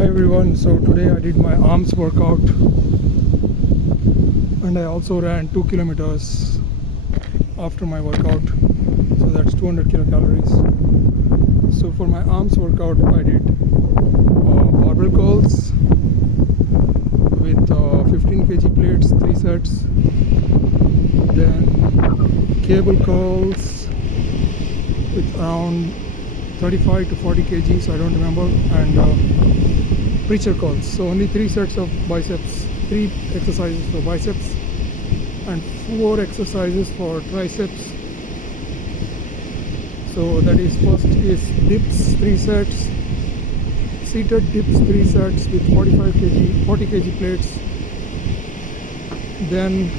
Hi everyone, so today I did my arms workout and I also ran 2 kilometers after my workout, so that's 200 kilocalories. So for my arms workout I did barbell curls with 15 kg plates, 3 sets, then cable curls with around 35 to 40 kgs, I don't remember, and preacher curls. So only 3 sets of biceps, 3 exercises for biceps and 4 exercises for triceps. So that is, first is dips 3 sets, seated dips 3 sets with 40 kg plates, then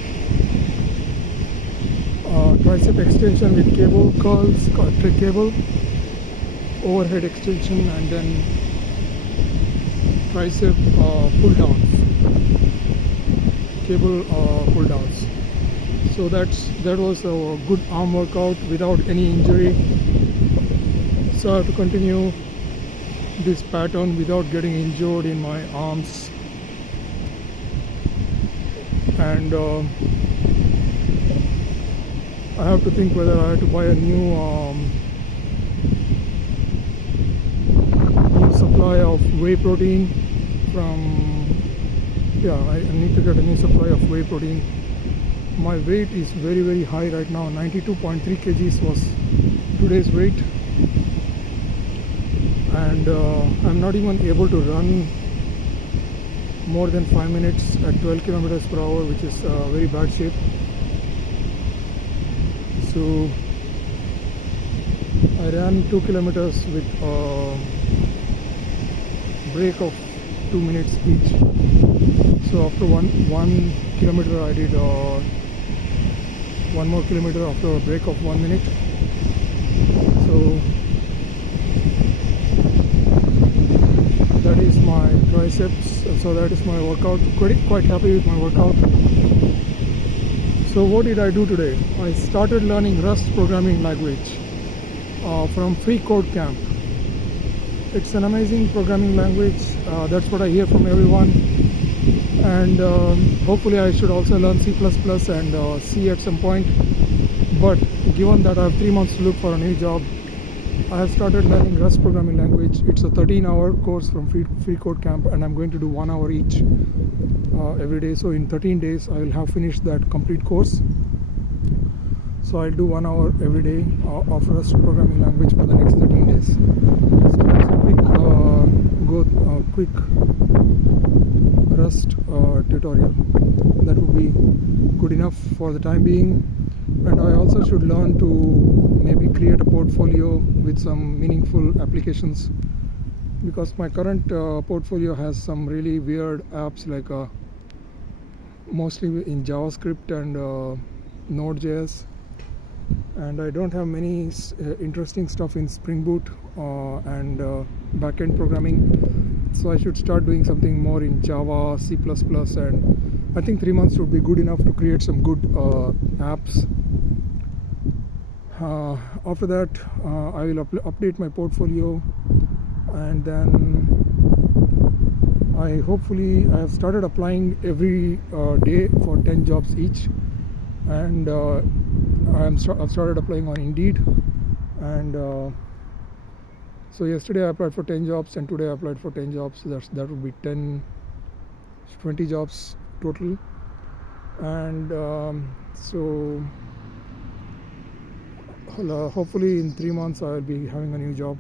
tricep extension with cable curls, cable overhead extension, and then tricep pull downs, cable pull downs. So that was a good arm workout without any injury. So I have to continue this pattern without getting injured in my arms. And I have to think whether I have to buy a new supply of whey protein I need to get a new supply of whey protein. My weight is very high right now. 92.3 kgs was today's weight, and I'm not even able to run more than 5 minutes at 12 kilometers per hour, which is very bad shape. So I ran 2 kilometers with break of 2 minutes each. So after one kilometer I did 1 more kilometer after a break of 1 minute. So that is my triceps. So that is my workout. Quite happy with my workout. So what did I do today? I started learning Rust programming language from Free Code Camp. It's an amazing programming language. That's what I hear from everyone. And hopefully I should also learn C++ and C at some point. But given that I have 3 months to look for a new job, I have started learning Rust programming language. It's a 13-hour course from Free Code Camp, and I'm going to do 1 hour each every day. So in 13 days I will have finished that complete course. So I'll do 1 hour every day of Rust programming language for the next 13 days. So that's a quick Rust tutorial. That would be good enough for the time being. And I also should learn to maybe create a portfolio with some meaningful applications, because my current portfolio has some really weird apps, like mostly in JavaScript and Node.js, and I don't have many interesting stuff in Spring Boot and backend programming. So I should start doing something more in Java, C++, and I think 3 months would be good enough to create some good apps. After that I will update my portfolio, and then I have started applying every day for 10 jobs each, and I've started applying on Indeed. And so yesterday I applied for 10 jobs, and today I applied for 10 jobs. So that would be 20 jobs total. And so hopefully in 3 months I will be having a new job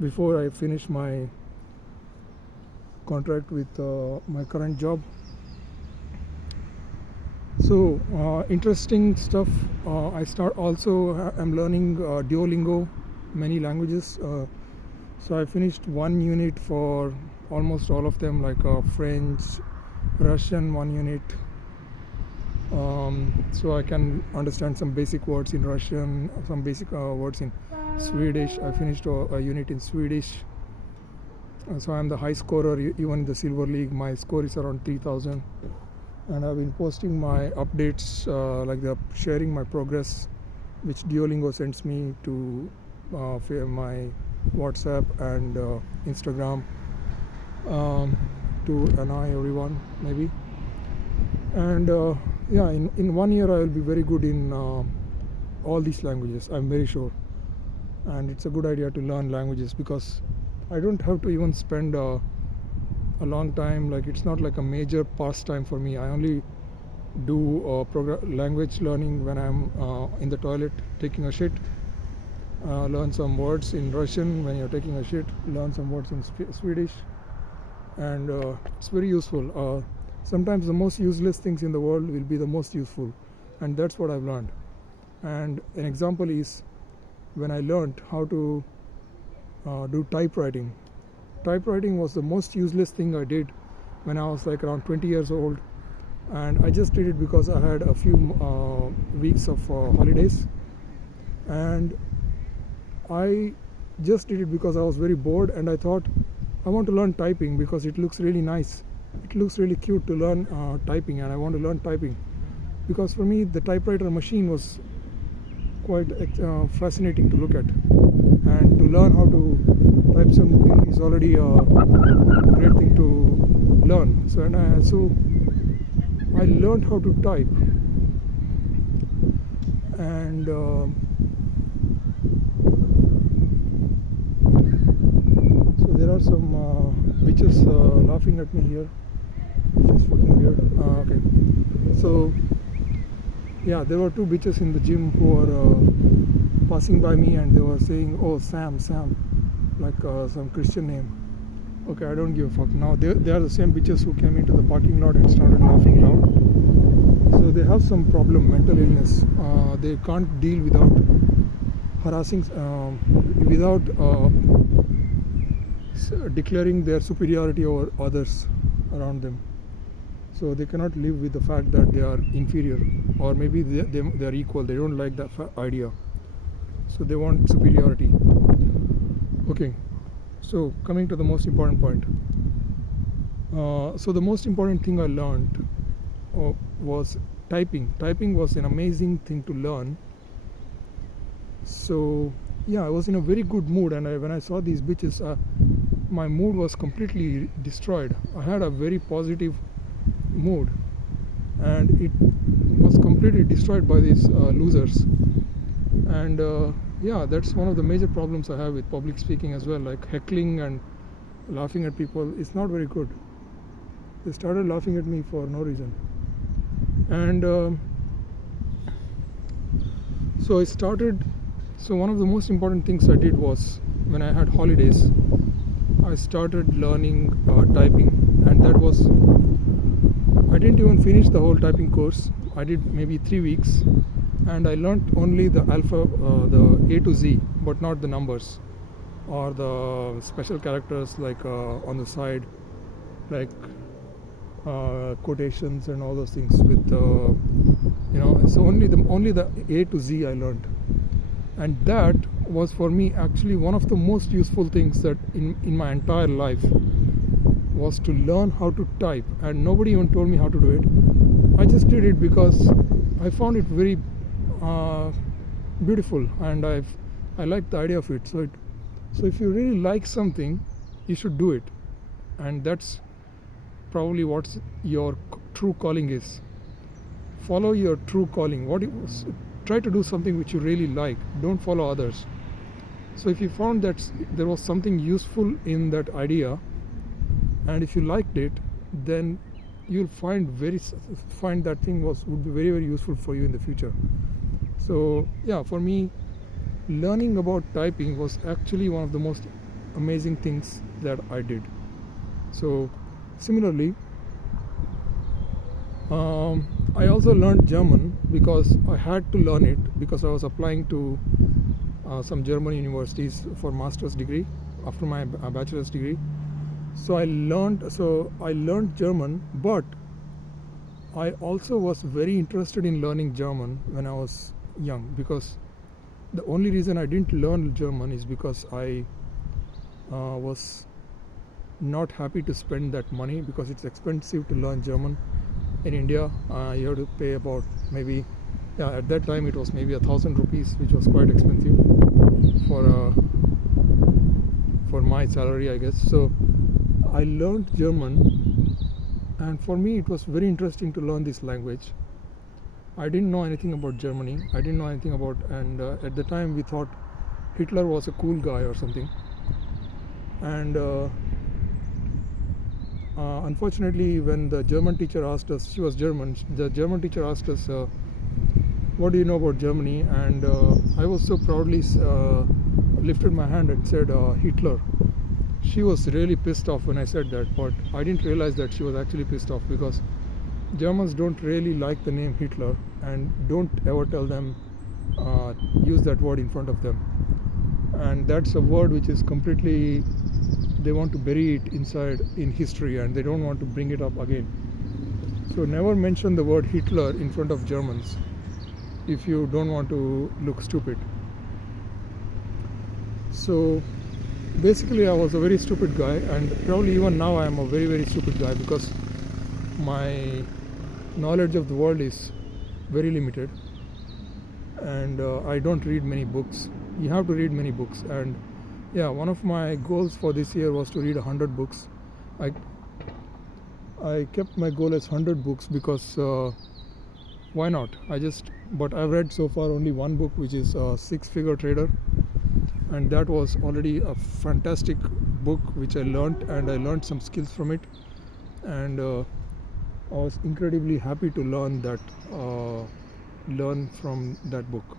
before I finish my contract with my current job. So interesting stuff. I'm learning Duolingo, many languages. So I finished 1 unit for almost all of them, like French, Russian 1 unit. So I can understand some basic words in Russian, some basic words in Swedish. I finished a unit in Swedish. So I'm the high scorer, even in the Silver League. My score is around 3,000. And I've been posting my updates, sharing my progress, which Duolingo sends me to my WhatsApp and Instagram. um, to annoy everyone maybe. And yeah, in 1 year I will be very good in all these languages, I'm very sure. And it's a good idea to learn languages because I don't have to even spend a long time. Like, it's not like a major pastime for me. I only do language learning when I'm in the toilet taking a shit. Learn some words in Russian when you're taking a shit. Learn some words in Swedish, and it's very useful. Sometimes the most useless things in the world will be the most useful, and that's what I've learned. And an example is when I learned how to do typewriting. Typewriting was the most useless thing I did when I was like around 20 years old, and I just did it because I had a few weeks of holidays, and I just did it because I was very bored, and I thought I want to learn typing because it looks really nice. It looks really cute to learn typing, and I want to learn typing because for me the typewriter machine was quite fascinating to look at, and to learn how to type something is already a great thing to learn. So I learned how to type, and so there are some bitches laughing at me here, which is fucking weird. Okay, so yeah, there were two bitches in the gym who were passing by me, and they were saying, "Oh, Sam," like some Christian name. Okay, I don't give a fuck. Now they are the same bitches who came into the parking lot and started laughing loud. So they have some problem, mental illness. They can't deal without harassing, without declaring their superiority over others around them. So they cannot live with the fact that they are inferior, or maybe they are equal. They don't like that idea, so they want superiority. Okay, so coming to the most important point. So the most important thing I learned was typing. Typing was an amazing thing to learn. So yeah, I was in a very good mood, and when I saw these bitches, my mood was completely destroyed. I had a very positive mood, and it was completely destroyed by these losers. And yeah, that's one of the major problems I have with public speaking as well. Like, heckling and laughing at people is not very good. They started laughing at me for no reason. And so one of the most important things I did was, when I had holidays, I started learning typing. And that was, I didn't even finish the whole typing course. I did maybe 3 weeks, and I learned only the the A to Z, but not the numbers or the special characters like on the side, like quotations and all those things with so only the A to Z I learned. And that was for me actually one of the most useful things that in my entire life, was to learn how to type. And nobody even told me how to do it. I just did it because I found it very beautiful, and I liked the idea of it. So if you really like something, you should do it, and that's probably what your true calling is. Follow your true calling. Try to do something which you really like. Don't follow others. So if you found that there was something useful in that idea, and if you liked it, then you'll find that thing would be very, very useful for you in the future. So yeah, for me, learning about typing was actually one of the most amazing things that I did. So similarly, I also learned German because I had to learn it, because I was applying to some German universities for master's degree after my bachelor's degree. So I learned German, but I also was very interested in learning German when I was young, because the only reason I didn't learn German is because I was not happy to spend that money, because it's expensive to learn German. In India, you have to pay about maybe, at that time it was maybe 1,000 rupees, which was quite expensive for my salary, I guess. So I learned German, and for me it was very interesting to learn this language. I didn't know anything about Germany. I didn't know anything about, and at the time we thought Hitler was a cool guy or something. And unfortunately, when the German teacher asked us, she was German, the German teacher asked us, what do you know about Germany? And I was so proudly lifted my hand and said, Hitler. She was really pissed off when I said that, but I didn't realize that she was actually pissed off, because Germans don't really like the name Hitler, and don't ever tell them, use that word in front of them. And that's a word which is completely, they want to bury it inside in history, and they don't want to bring it up again. So never mention the word Hitler in front of Germans if you don't want to look stupid. So basically I was a very stupid guy, and probably even now I am a very, very stupid guy, because my knowledge of the world is very limited, and I don't read many books. You have to read many books, and yeah, one of my goals for this year was to read 100 books. I kept my goal as 100 books because why not? But I've read so far only one book, which is Six Figure Trader, and that was already a fantastic book which I learned, and I learned some skills from it, and I was incredibly happy to learn from that book.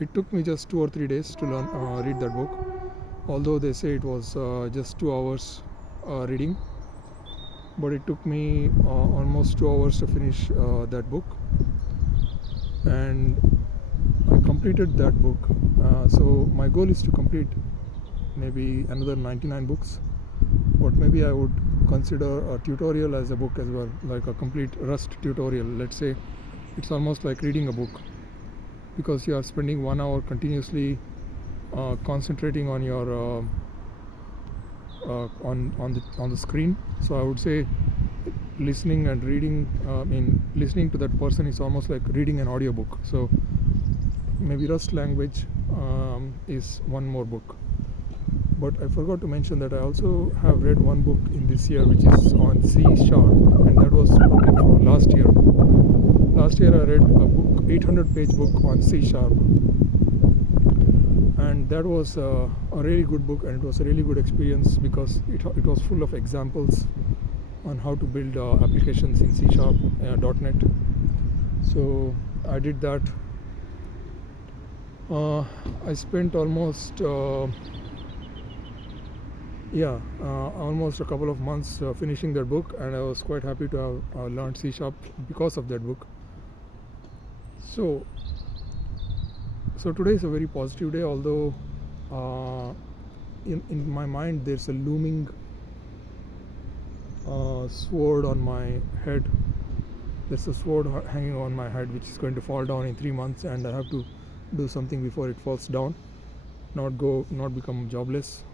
It took me just 2 or 3 days to read that book, although they say it was just 2 hours reading, but it took me almost 2 hours to finish that book, and I completed that book. So my goal is to complete maybe another 99 books, but maybe I would consider a tutorial as a book as well, like a complete Rust tutorial. Let's say it's almost like reading a book, because you are spending 1 hour continuously concentrating on your on the screen. So I would say listening and reading, listening to that person is almost like reading an audiobook. So maybe Rust language is one more book. But I forgot to mention that I also have read one book in this year which is on C#, and that was probably for last year. Last year I read a book, 800-page book on C#, and that was a really good book, and it was a really good experience, because it was full of examples on how to build applications in C#, .NET. So I did that. I spent almost almost a couple of months finishing that book, and I was quite happy to have learned C# because of that book. So today is a very positive day, although in my mind there's a looming sword on my head. There's a sword hanging on my head which is going to fall down in 3 months, and I have to do something before it falls down, not become jobless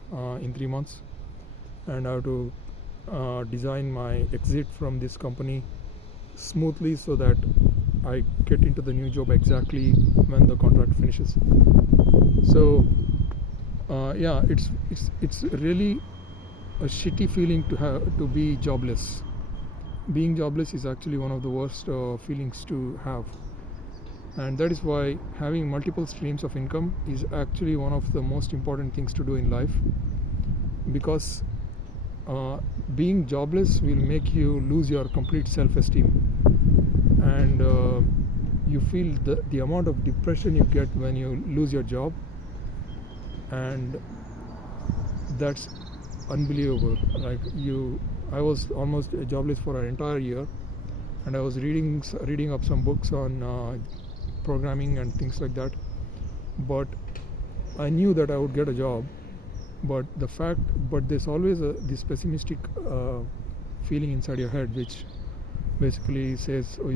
in 3 months, and I have to design my exit from this company smoothly, so that I get into the new job exactly when the contract finishes. So it's really a shitty feeling to be jobless. Being jobless is actually one of the worst feelings to have, and that is why having multiple streams of income is actually one of the most important things to do in life, because being jobless will make you lose your complete self-esteem, and you feel the amount of depression you get when you lose your job, and that's unbelievable. I was almost jobless for an entire year, and I was reading up some books on programming and things like that, but I knew that I would get a job. But there's always this pessimistic feeling inside your head, which basically says, oh,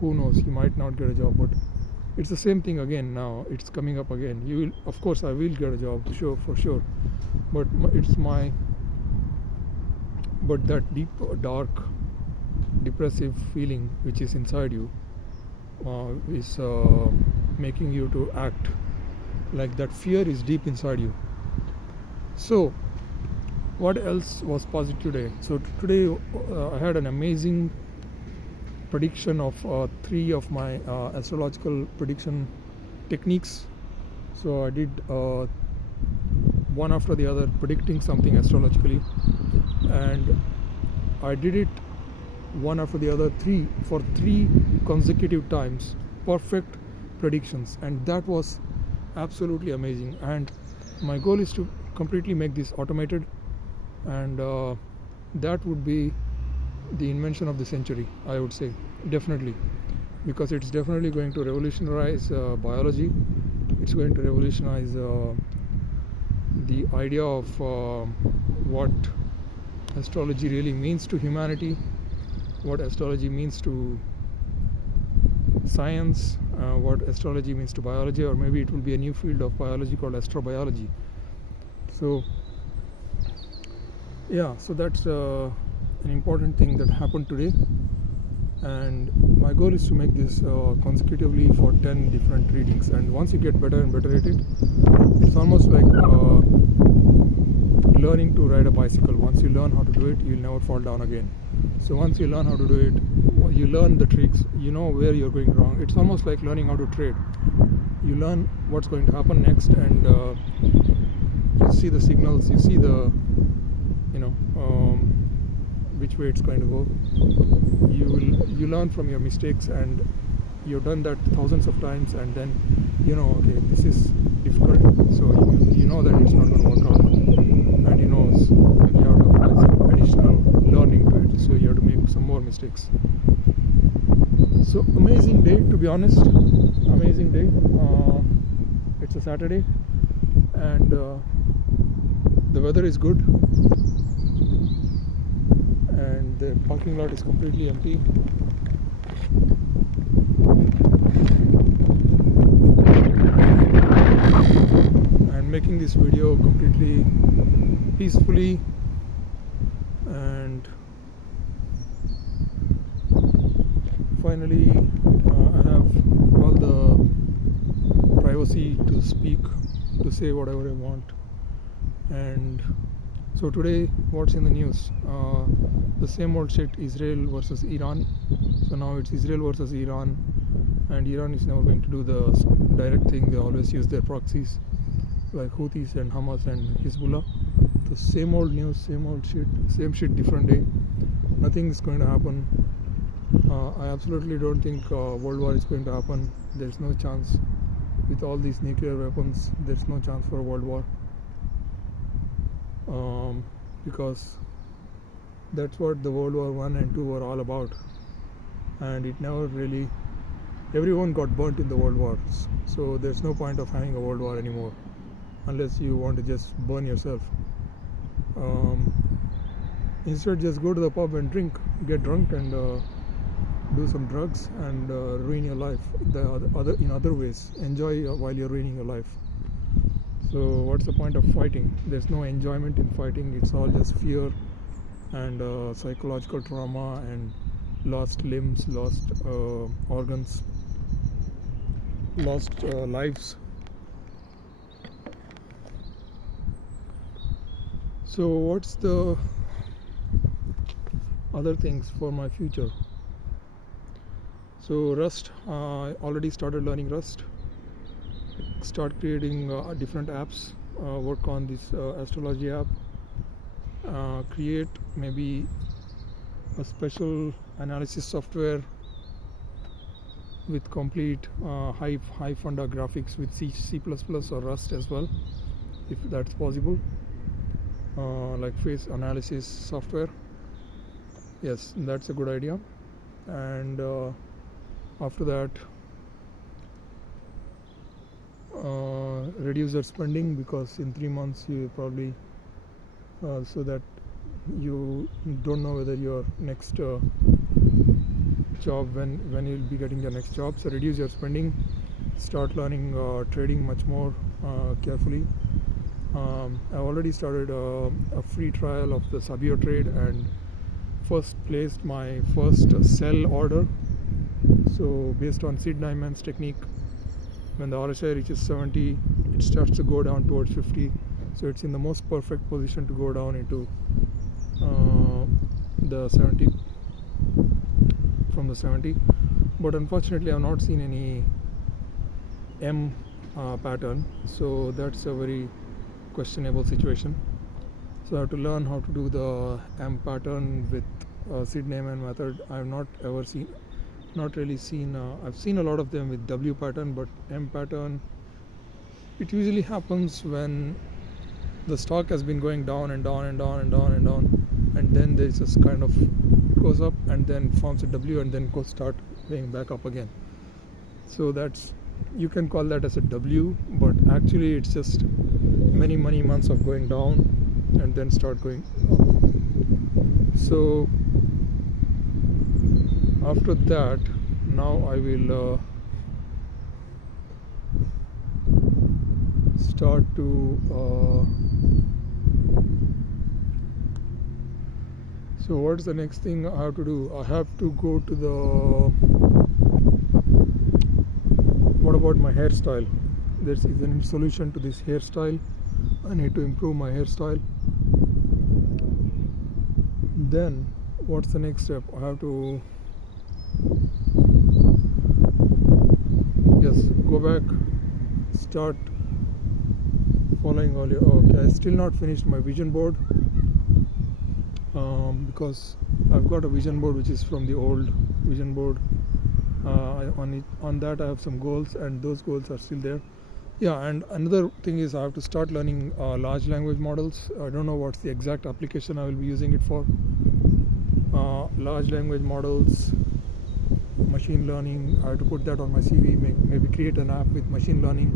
who knows, you might not get a job. But it's the same thing again now. It's coming up again. Of course I will get a job, for sure. But that deep, dark, depressive feeling which is inside you is making you to act like that. Fear is deep inside you. So What else was positive today? So today I had an amazing prediction of 3 of my astrological prediction techniques. So I did one after the other predicting something astrologically, and I did it one after the other for 3 consecutive times, perfect predictions, and that was absolutely amazing. And my goal is to completely make this automated, and that would be the invention of the century, I would say, definitely, because it's definitely going to revolutionize biology. It's going to revolutionize the idea of what astrology really means to humanity, what astrology means to science, what astrology means to biology, or maybe it will be a new field of biology called astrobiology. So yeah, so that's an important thing that happened today, and my goal is to make this consecutively for 10 different readings. And once you get better and better at it, it's almost like learning to ride a bicycle. Once you learn how to do it, you'll never fall down again. So once you learn how to do it, you learn the tricks, you know where you're going wrong. It's almost like learning how to trade. You learn what's going to happen next, and you see the signals, you see the which way it's going to go. You learn from your mistakes, and you've done that thousands of times, and then okay, this is difficult, so you know that it's not going to work out, and you have to apply some additional learning to it, so you have to make some more mistakes. So amazing day, to be honest, amazing day. It's a Saturday, and the weather is good, and the parking lot is completely empty. And making this video completely peacefully, and finally I have all the privacy to speak, to say whatever I want. And so today, what's in the news? The same old shit, Israel versus Iran. So now it's Israel versus Iran, and Iran is never going to do the direct thing. They always use their proxies like Houthis and Hamas and Hezbollah. The same old news, same old shit, same shit, different day. Nothing is going to happen. I absolutely don't think World War is going to happen. There's no chance. With all these nuclear weapons, there's no chance for a world war. Because that's what the World War I and II were all about, and it never really, everyone got burnt in the world wars, so there's no point of having a world war anymore unless you want to just burn yourself. Instead, just go to the pub and drink, get drunk, and do some drugs, and ruin your life in other ways. Enjoy while you're ruining your life. So what's the point of fighting? There's no enjoyment in fighting. It's all just fear and psychological trauma and lost limbs, lost organs, lost lives. So what's the other things for my future? So Rust, I already started learning Rust. Start creating different apps, work on this astrology app, create maybe a special analysis software with complete high funda graphics with C++ or Rust as well, if that's possible, like face analysis software. Yes, that's a good idea. And after that, reduce your spending, because in 3 months you probably so that you don't know whether your next job, when you'll be getting your next job. So reduce your spending, start learning trading much more carefully. I already started a free trial of the Sabio trade, and first placed my first sell order. So based on Sid Neiman's technique, when the RSI reaches 70, it starts to go down towards 50. so it's in the most perfect position to go down into the 70, from the 70. But unfortunately I've not seen any M pattern, so that's a very questionable situation. So I have to learn how to do the M pattern with Sid-Neyman method. I have not really seen, I've seen a lot of them with W pattern, but M pattern, it usually happens when the stock has been going down and down and down and down and down, and then there's this kind of, it goes up and then forms a W and then start going back up again. So that's, you can call that as a W, but actually it's just many months of going down and then start going up. So after that, now I will start to so what's the next thing I have to do? I have to go to the, what about my hairstyle? There is a solution to this hairstyle. I need to improve my hairstyle. Then what's the next step? I have to, yes, go back, start following all your, okay, I still not finished my vision board, because I've got a vision board which is from the old vision board. On that I have some goals, and those goals are still there. Yeah, and another thing is I have to start learning large language models. I don't know what's the exact application I will be using it for. Large language models, machine learning, I have to put that on my CV, maybe create an app with machine learning,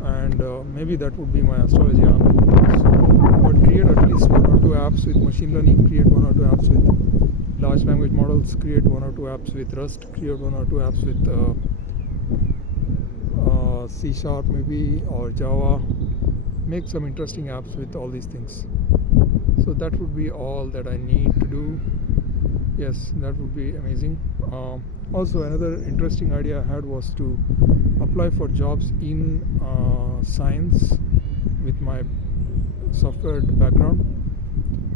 and maybe that would be my astrology app. But create at least 1 or 2 apps with machine learning, create 1 or 2 apps with large language models, create 1 or 2 apps with Rust, create 1 or 2 apps with C# maybe, or Java. Make some interesting apps with all these things. So that would be all that I need to do. Yes, that would be amazing. Also, another interesting idea I had was to apply for jobs in science with my software background.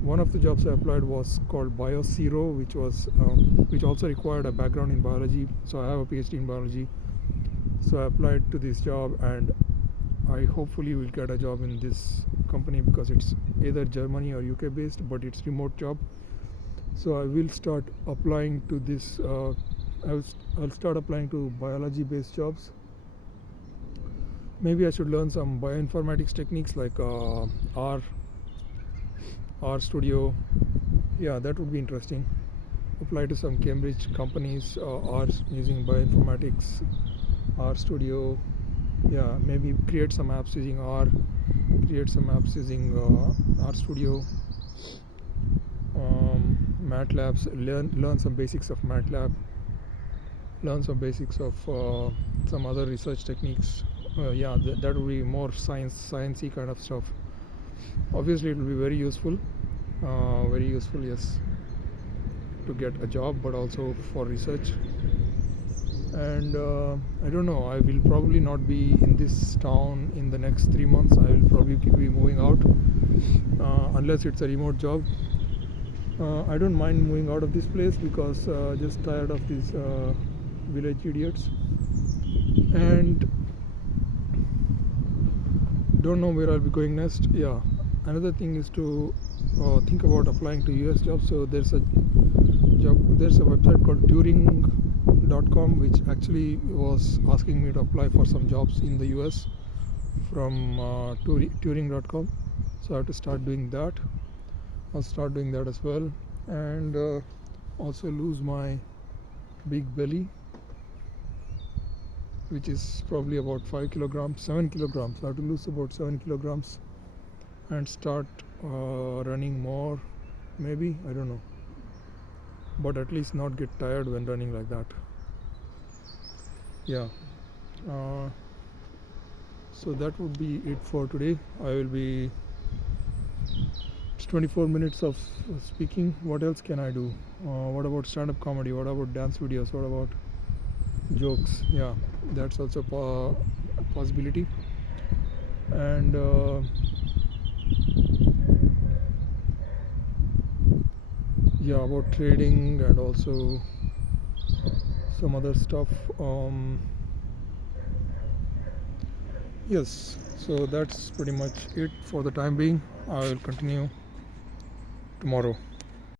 One of the jobs I applied was called BioZero, which also required a background in biology. So I have a PhD in biology. So I applied to this job, and I hopefully will get a job in this company because it's either Germany or UK based, but it's remote job. So I will start applying to this. I'll start applying to biology based jobs. Maybe I should learn some bioinformatics techniques like R Studio. Yeah, that would be interesting. Apply to some Cambridge companies, R using bioinformatics, R Studio. Yeah, maybe create some apps using R, create some apps using R Studio. MATLAB, learn some basics of MATLAB, learn some basics of some other research techniques. Yeah, that would be more sciencey kind of stuff. Obviously it will be very useful, yes, to get a job, but also for research. And I don't know, I will probably not be in this town in the next 3 months. I will probably be moving out, unless it's a remote job. I don't mind moving out of this place because just tired of these village idiots, and don't know where I'll be going next. Yeah, another thing is to think about applying to US jobs. So there's a website called Turing.com, which actually was asking me to apply for some jobs in the US from Turing.com. So I have to start doing that. I'll start doing that as well, and also lose my big belly, which is probably about 7 kilograms. I have to lose about 7 kilograms and start running more, maybe, I don't know, but at least not get tired when running like that. Yeah, so that would be it for today. It's 24 minutes of speaking. What else can I do? What about stand-up comedy? What about dance videos? What about jokes? Yeah, that's also a possibility. And yeah, about trading and also some other stuff. Yes, so that's pretty much it for the time being. I will continue tomorrow.